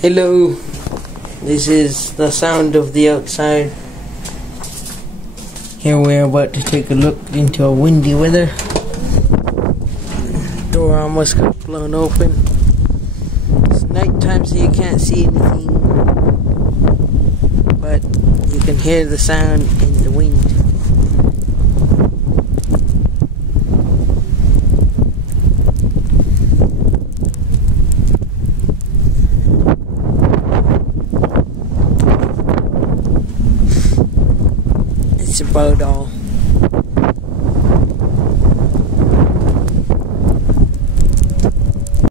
Hello, this is the sound of the outside. Here we're about to take a look into a windy weather. Door almost got blown open. It's nighttime so you can't see anything, but you can hear the sound in the wind. It's about all.